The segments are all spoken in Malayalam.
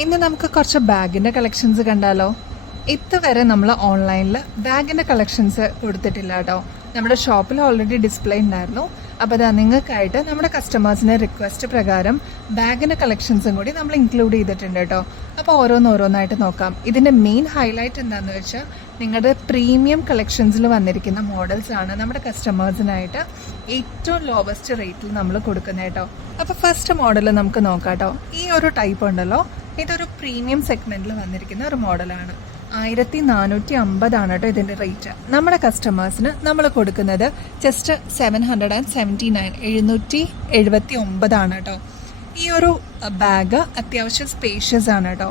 ഇന്ന് നമുക്ക് കുറച്ച് ബാഗിൻ്റെ കളക്ഷൻസ് കണ്ടാലോ. ഇതുവരെ നമ്മൾ ഓൺലൈനിൽ ബാഗിൻ്റെ കളക്ഷൻസ് കൊടുത്തിട്ടില്ല കേട്ടോ. നമ്മുടെ ഷോപ്പിൽ ഓൾറെഡി ഡിസ്പ്ലേ ഉണ്ടായിരുന്നു. അപ്പോൾ അതാ നിങ്ങൾക്കായിട്ട് നമ്മുടെ കസ്റ്റമേഴ്സിൻ്റെ റിക്വസ്റ്റ് പ്രകാരം ബാഗിൻ്റെ കളക്ഷൻസും കൂടി നമ്മൾ ഇൻക്ലൂഡ് ചെയ്തിട്ടുണ്ട് കേട്ടോ. അപ്പോൾ ഓരോന്നായിട്ട് നോക്കാം. ഇതിൻ്റെ മെയിൻ ഹൈലൈറ്റ് എന്താണെന്ന് വെച്ചാൽ നിങ്ങളുടെ പ്രീമിയം കളക്ഷൻസിൽ വന്നിരിക്കുന്ന മോഡൽസാണ് നമ്മുടെ കസ്റ്റമേഴ്സിനായിട്ട് ഏറ്റവും ലോവസ്റ്റ് റേറ്റിൽ നമ്മൾ കൊടുക്കുന്നത് കേട്ടോ. അപ്പോൾ ഫസ്റ്റ് മോഡൽ നമുക്ക് നോക്കാം കേട്ടോ. ഈ ഒരു ടൈപ്പ് ഉണ്ടല്ലോ, ഇതൊരു പ്രീമിയം സെഗ്മെൻറ്റിൽ വന്നിരിക്കുന്ന ഒരു മോഡലാണ്. 1450 കേട്ടോ ഇതിൻ്റെ റേറ്റ്. നമ്മുടെ കസ്റ്റമേഴ്സിന് നമ്മൾ കൊടുക്കുന്നത് ജസ്റ്റ് 779 779 കേട്ടോ. ഈ ഒരു ബാഗ് അത്യാവശ്യം സ്പേഷ്യസ് ആണ് കേട്ടോ.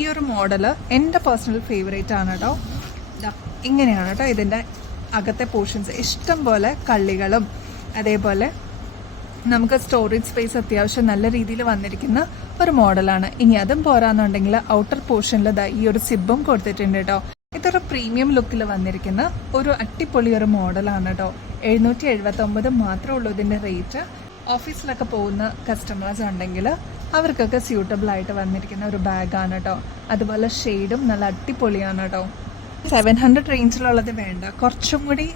ഈ ഒരു മോഡൽ എൻ്റെ പേഴ്സണൽ ഫേവറേറ്റ് ആണ് കേട്ടോ. ഇങ്ങനെയാണ് കേട്ടോ ഇതിൻ്റെ അകത്തെ പോർഷൻസ്. ഇഷ്ടം പോലെ കള്ളികളും അതേപോലെ നമുക്ക് സ്റ്റോറേജ് സ്പേസ് അത്യാവശ്യം നല്ല രീതിയിൽ വന്നിരിക്കുന്ന ഒരു മോഡലാണ്. ഇനി അതും പോരാന്നുണ്ടെങ്കിൽ ഔട്ടർ പോർഷനിൽ ഈ ഒരു സിബും കൊടുത്തിട്ടുണ്ട് കേട്ടോ. ഇതൊരു പ്രീമിയം ലുക്കിൽ വന്നിരിക്കുന്ന ഒരു അടിപൊളി ഒരു മോഡലാണ് കേട്ടോ. 779 മാത്രമേ ഉള്ളൂ ഇതിൻ്റെ റേറ്റ്. ഓഫീസിലൊക്കെ പോകുന്ന കസ്റ്റമേഴ്സ് ഉണ്ടെങ്കിൽ അവർക്കൊക്കെ സ്യൂട്ടബിൾ ആയിട്ട് വന്നിരിക്കുന്ന ഒരു ബാഗാണ് കേട്ടോ. അതുപോലെ ഷെയ്ഡും നല്ല അടിപൊളിയാണ് കേട്ടോ. 700 റേഞ്ചിലുള്ളത് വേണ്ട, കുറച്ചും കൂടി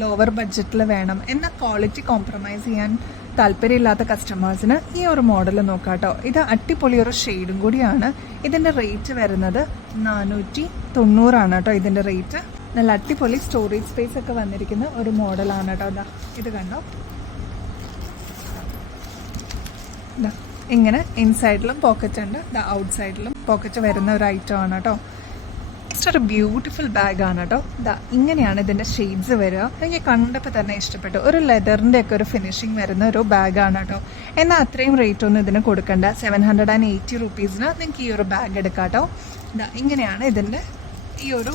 ലോവർ ബഡ്ജറ്റിൽ വേണം എന്ന ക്വാളിറ്റി കോംപ്രമൈസ് ചെയ്യാൻ താല്പര്യമില്ലാത്ത കസ്റ്റമേഴ്സിന് ഈ ഒരു മോഡൽ നോക്കാം കേട്ടോ. ഇത് അടിപൊളി ഒരു ഷെയ്ഡും കൂടിയാണ്. ഇതിൻ്റെ റേറ്റ് വരുന്നത് 490 കേട്ടോ ഇതിൻ്റെ റേറ്റ്. നല്ല അടിപൊളി സ്റ്റോറേജ് സ്പേസ് ഒക്കെ വന്നിരിക്കുന്ന ഒരു മോഡലാണ് കേട്ടോ. ഇത് കണ്ടോ, ഇങ്ങനെ ഇൻസൈഡിലും പോക്കറ്റ് ഉണ്ട്, ഔട്ട് സൈഡിലും പോക്കറ്റ് വരുന്ന ഒരു ഐറ്റം ആണ് കേട്ടോ. ഒരു ബ്യൂട്ടിഫുൾ ബാഗാണ് കേട്ടോ. ഇങ്ങനെയാണ് ഇതിൻ്റെ ഷെയ്ഡ്സ് വരിക. എനിക്ക് കണ്ടപ്പോൾ തന്നെ ഇഷ്ടപ്പെട്ടു. ഒരു ലെതറിൻ്റെ ഒക്കെ ഒരു ഫിനിഷിങ് വരുന്ന ഒരു ബാഗാണ് കേട്ടോ. എന്നാൽ അത്രയും റേറ്റ് ഒന്നും ഇതിന് കൊടുക്കണ്ട. 780 റുപ്പീസിന് നിങ്ങൾക്ക് ഈ ഒരു ബാഗ് എടുക്കാം കേട്ടോ. ഇങ്ങനെയാണ് ഇതിൻ്റെ ഈ ഒരു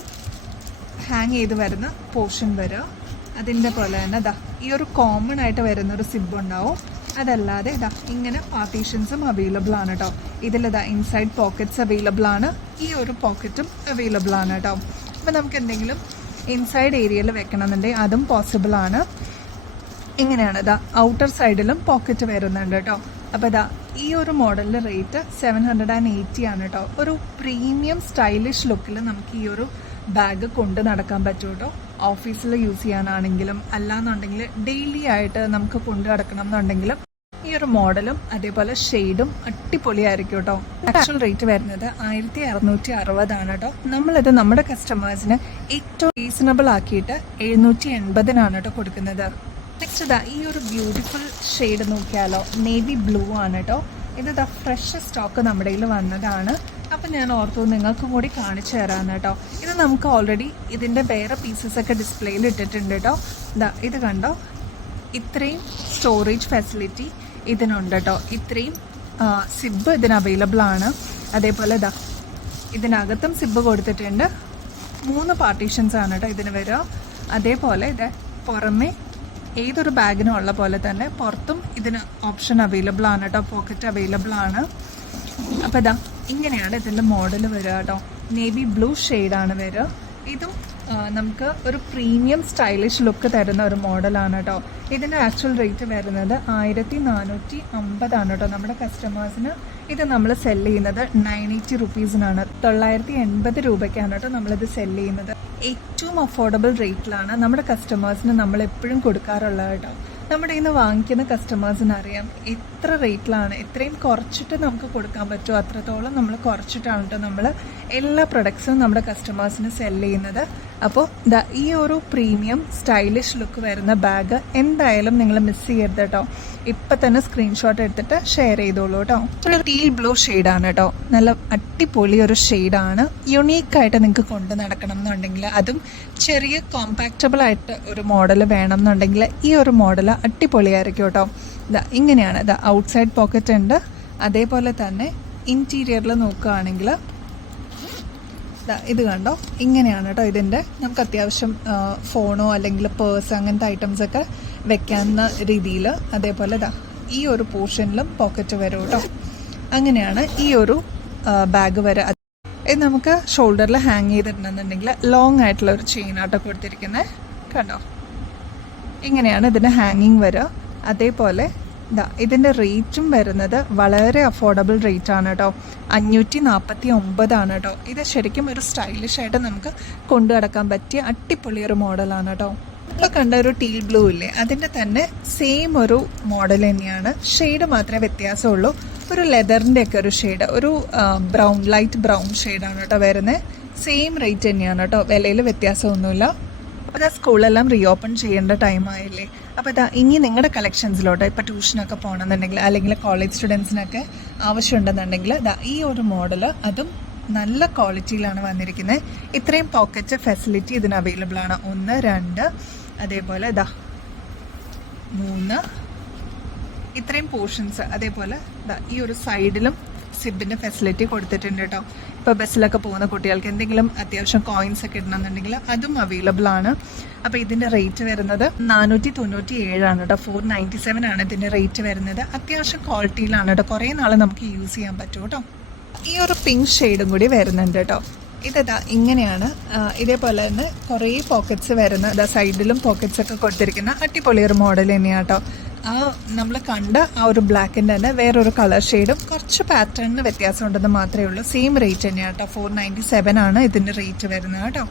ഹാങ് ചെയ്ത് വരുന്ന പോർഷൻ വരിക. അതിൻ്റെ പോലെ തന്നെ ഈ ഒരു കോമൺ ആയിട്ട് വരുന്നൊരു സിബ് ഉണ്ടാവും. അതല്ലാതെ ഇങ്ങനെ പാർട്ടീഷൻസും അവൈലബിൾ ആണ് കേട്ടോ. ഇതിൽ ഇൻസൈഡ് പോക്കറ്റ്സ് അവൈലബിൾ ആണ്. ഈ ഒരു പോക്കറ്റും അവൈലബിൾ ആണ് കേട്ടോ. അപ്പോൾ നമുക്ക് എന്തെങ്കിലും ഇൻസൈഡ് ഏരിയയിൽ വെക്കണമെന്നുണ്ടെങ്കിൽ അതും പോസിബിൾ ആണ്. ഇങ്ങനെയാണ് ഔട്ടർ സൈഡിലും പോക്കറ്റ് വരുന്നുണ്ട് കേട്ടോ. അപ്പോൾ ഈ ഒരു മോഡലിൻ്റെ റേറ്റ് 780 ആണ് കേട്ടോ. ഒരു പ്രീമിയം സ്റ്റൈലിഷ് ലുക്കിൽ നമുക്ക് ഈ ഒരു ബാഗ് കൊണ്ട് നടക്കാൻ പറ്റും കേട്ടോ. ഓഫീസിൽ യൂസ് ചെയ്യാനാണെങ്കിലും അല്ലാന്നുണ്ടെങ്കിൽ ഡെയിലി ആയിട്ട് നമുക്ക് കൊണ്ട് നടക്കണം എന്നുണ്ടെങ്കിലും ഈ ഒരു മോഡലും അതേപോലെ ഷെയ്ഡും അടിപൊളിയായിരിക്കും കേട്ടോ. ആക്ച്വൽ റേറ്റ് വരുന്നത് 1660 കേട്ടോ. നമ്മളിത് നമ്മുടെ കസ്റ്റമേഴ്സിന് ഏറ്റവും റീസണബിൾ ആക്കിയിട്ട് 780 കേട്ടോ കൊടുക്കുന്നത്. നെക്സ്റ്റ് ഈ ഒരു ബ്യൂട്ടിഫുൾ ഷെയ്ഡ് നോക്കിയാലോ, നേവി ബ്ലൂ ആണ് കേട്ടോ. ഇത് ഫ്രഷ് സ്റ്റോക്ക് നമ്മുടെ കയ്യിൽ വന്നതാണ്. അപ്പം ഞാൻ ഓർത്തു നിങ്ങൾക്കും കൂടി കാണിച്ചു തരാമെന്ന് കേട്ടോ. ഇത് നമുക്ക് ഓൾറെഡി ഇതിൻ്റെ വേറെ പീസസ് ഒക്കെ ഡിസ്പ്ലേയിൽ ഇട്ടിട്ടുണ്ട് കേട്ടോ. ഇത് കണ്ടോ, ഇത്രയും സ്റ്റോറേജ് ഫെസിലിറ്റി ഇതിനുണ്ട് കേട്ടോ. ഇത്രയും സിബ് ഇതിന് അവൈലബിൾ ആണ്. അതേപോലെ ഇതിനകത്തും സിബ് കൊടുത്തിട്ടുണ്ട്. 3 പാർട്ടീഷൻസ് ആണ് കേട്ടോ ഇതിന് വരിക. അതേപോലെ പുറമേ ഏതൊരു ബാഗിനും ഉള്ള പോലെ തന്നെ പുറത്തും ഇതിന് ഓപ്ഷൻ അവൈലബിൾ ആണ് കേട്ടോ. പോക്കറ്റ് അവൈലബിൾ ആണ്. അപ്പോൾ ഇങ്ങനെയാണ് ഇതിൻ്റെ മോഡൽ വരിക കേട്ടോ. നേവി ബ്ലൂ ഷെയ്ഡാണ് വരിക. ഇതും നമുക്ക് ഒരു പ്രീമിയം സ്റ്റൈലിഷ് ലുക്ക് തരുന്ന ഒരു മോഡലാണ് കേട്ടോ. ഇതിൻ്റെ ആക്ച്വൽ റേറ്റ് വരുന്നത് 1450 കേട്ടോ. നമ്മുടെ കസ്റ്റമേഴ്സിന് ഇത് നമ്മൾ സെല്ല് ചെയ്യുന്നത് 980 റുപ്പീസിനാണ്. 980 രൂപയ്ക്കാണ് കേട്ടോ നമ്മളിത് സെല്ല് ചെയ്യുന്നത്. ഏറ്റവും അഫോർഡബിൾ റേറ്റിലാണ് നമ്മുടെ കസ്റ്റമേഴ്സിന് നമ്മൾ എപ്പോഴും കൊടുക്കാറുള്ളത് കേട്ടോ. നമ്മുടെ ഇന്ന് വാങ്ങിക്കുന്ന കസ്റ്റമേഴ്സിന് അറിയാം എത്ര റേറ്റിലാണ്, എത്രയും കുറച്ചിട്ട് നമുക്ക് കൊടുക്കാൻ പറ്റുമോ അത്രത്തോളം നമ്മൾ കുറച്ചിട്ടാണ് കേട്ടോ നമ്മൾ എല്ലാ പ്രൊഡക്ട്സും നമ്മുടെ കസ്റ്റമേഴ്സിന് സെല്ല് ചെയ്യുന്നത്. അപ്പോൾ ഈ ഒരു പ്രീമിയം സ്റ്റൈലിഷ് ലുക്ക് വരുന്ന ബാഗ് എന്തായാലും നിങ്ങൾ മിസ് ചെയ്യരുത് കേട്ടോ. ഇപ്പം തന്നെ സ്ക്രീൻഷോട്ട് എടുത്തിട്ട് ഷെയർ ചെയ്തോളൂ കേട്ടോ. ഒരു ടീൽ ബ്ലൂ ഷെയ്ഡാണ് കേട്ടോ. നല്ല അടിപൊളി ഒരു ഷെയ്ഡാണ്. യുണീക്കായിട്ട് നിങ്ങൾക്ക് കൊണ്ട് നടക്കണം എന്നുണ്ടെങ്കിൽ, അതും ചെറിയ കോമ്പാക്റ്റബിൾ ആയിട്ട് ഒരു മോഡൽ വേണം എന്നുണ്ടെങ്കിൽ ഈ ഒരു മോഡൽ അടിപൊളിയായിരിക്കും കേട്ടോ. ഇങ്ങനെയാണ് ഔട്ട് സൈഡ് പോക്കറ്റ് ഉണ്ട്. അതേപോലെ തന്നെ ഇൻറ്റീരിയറിൽ നോക്കുകയാണെങ്കിൽ ഇത് കണ്ടോ, ഇങ്ങനെയാണ് കേട്ടോ ഇതിൻ്റെ. നമുക്ക് അത്യാവശ്യം ഫോണോ അല്ലെങ്കിൽ പേഴ്സ് അങ്ങനത്തെ ഐറ്റംസൊക്കെ വെക്കാവുന്ന രീതിയിൽ. അതേപോലെ ഈ ഒരു പോർഷനിലും പോക്കറ്റ് വരും കേട്ടോ. അങ്ങനെയാണ് ഈ ഒരു ബാഗ് വരെ. ഇത് നമുക്ക് ഷോൾഡറിൽ ഹാങ് ചെയ്തിട്ടുണ്ടെന്നുണ്ടെങ്കിൽ ലോങ് ആയിട്ടുള്ള ഒരു ചെയിനാട്ടോ കൊടുത്തിരിക്കുന്നത് കണ്ടോ. ഇങ്ങനെയാണ് ഇതിൻ്റെ ഹാങ്ങിങ് വരിക. അതേപോലെ ഇതിൻ്റെ റേറ്റും വരുന്നത് വളരെ അഫോർഡബിൾ റേറ്റ് ആണ് കേട്ടോ. 549 കേട്ടോ. ഇത് ശരിക്കും ഒരു സ്റ്റൈലിഷ് ആയിട്ട് നമുക്ക് കൊണ്ടു നടക്കാൻ പറ്റിയ അടിപൊളി ഒരു മോഡലാണ് കേട്ടോ. ഇപ്പോൾ കണ്ട ഒരു ടീൽ ബ്ലൂ ഇല്ലേ, അതിൻ്റെ തന്നെ സെയിം ഒരു മോഡൽ തന്നെയാണ്. ഷെയ്ഡ് മാത്രമേ വ്യത്യാസമുള്ളൂ. ഒരു ലെതറിൻ്റെ ഒക്കെ ഒരു ഷെയ്ഡ്, ഒരു ബ്രൗൺ, ലൈറ്റ് ബ്രൗൺ ഷെയ്ഡാണ് കേട്ടോ വരുന്നത്. സെയിം റേറ്റ് തന്നെയാണ് കേട്ടോ, വിലയിൽ വ്യത്യാസമൊന്നുമില്ല. അപ്പോൾ സ്കൂളെല്ലാം റീ ഓപ്പൺ ചെയ്യേണ്ട ടൈമായില്ലേ. അപ്പോൾ ഇനി നിങ്ങളുടെ കളക്ഷൻസിലോട്ട് ഇപ്പോൾ ട്യൂഷനൊക്കെ പോകണമെന്നുണ്ടെങ്കിൽ അല്ലെങ്കിൽ കോളേജ് സ്റ്റുഡൻസിനൊക്കെ ആവശ്യമുണ്ടെന്നുണ്ടെങ്കിൽ ഈ ഒരു മോഡൽ, അതും നല്ല ക്വാളിറ്റിയിലാണ് വന്നിരിക്കുന്നത്. ഇത്രയും പോക്കറ്റ് ഫെസിലിറ്റി ഇതിന് അവൈലബിൾ ആണ്. 1, 2, അതേപോലെ 3 ഇത്രയും പോർഷൻസ്. അതേപോലെ ഈ ഒരു സൈഡിലും സിബിൻ്റെ ഫെസിലിറ്റി കൊടുത്തിട്ടുണ്ട് കേട്ടോ. ഇപ്പോൾ ബസ്സിലൊക്കെ പോകുന്ന കുട്ടികൾക്ക് എന്തെങ്കിലും അത്യാവശ്യം കോയിൻസ് ഒക്കെ ഇടണമെന്നുണ്ടെങ്കിൽ അതും അവൈലബിൾ ആണ്. അപ്പോൾ ഇതിൻ്റെ റേറ്റ് വരുന്നത് 497 കേട്ടോ. 497 ആണ് ഇതിൻ്റെ റേറ്റ് വരുന്നത്. അത്യാവശ്യം ക്വാളിറ്റിയിലാണ് കേട്ടോ. കുറേ നാൾ നമുക്ക് യൂസ് ചെയ്യാൻ പറ്റും കേട്ടോ. ഈ ഒരു പിങ്ക് ഷെയ്ഡും കൂടി വരുന്നുണ്ട് കേട്ടോ. ഇങ്ങനെയാണ്. ഇതേപോലെ തന്നെ കുറേ പോക്കറ്റ്സ് വരുന്ന, സൈഡിലും പോക്കറ്റ്സ് ഒക്കെ കൊടുത്തിരിക്കുന്ന അടിപൊളി ഒരു മോഡൽ തന്നെയാണ് കേട്ടോ. നമ്മൾ കണ്ട ആ ഒരു ബ്ലാക്കിൻ്റെ തന്നെ വേറൊരു കളർ ഷെയ്ഡും കുറച്ച് പാറ്റേണിന് വ്യത്യാസം ഉണ്ടെന്ന് മാത്രമേ ഉള്ളൂ. സെയിം റേറ്റ് തന്നെയാണ് കേട്ടോ. 497 ആണ് ഇതിൻ്റെ റേറ്റ് വരുന്നത് കേട്ടോ.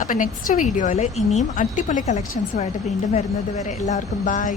അപ്പോൾ നെക്സ്റ്റ് വീഡിയോയിൽ ഇനിയും അടിപൊളി കളക്ഷൻസുമായിട്ട് വീണ്ടും വരുന്നത് വരെ എല്ലാവർക്കും ബൈ.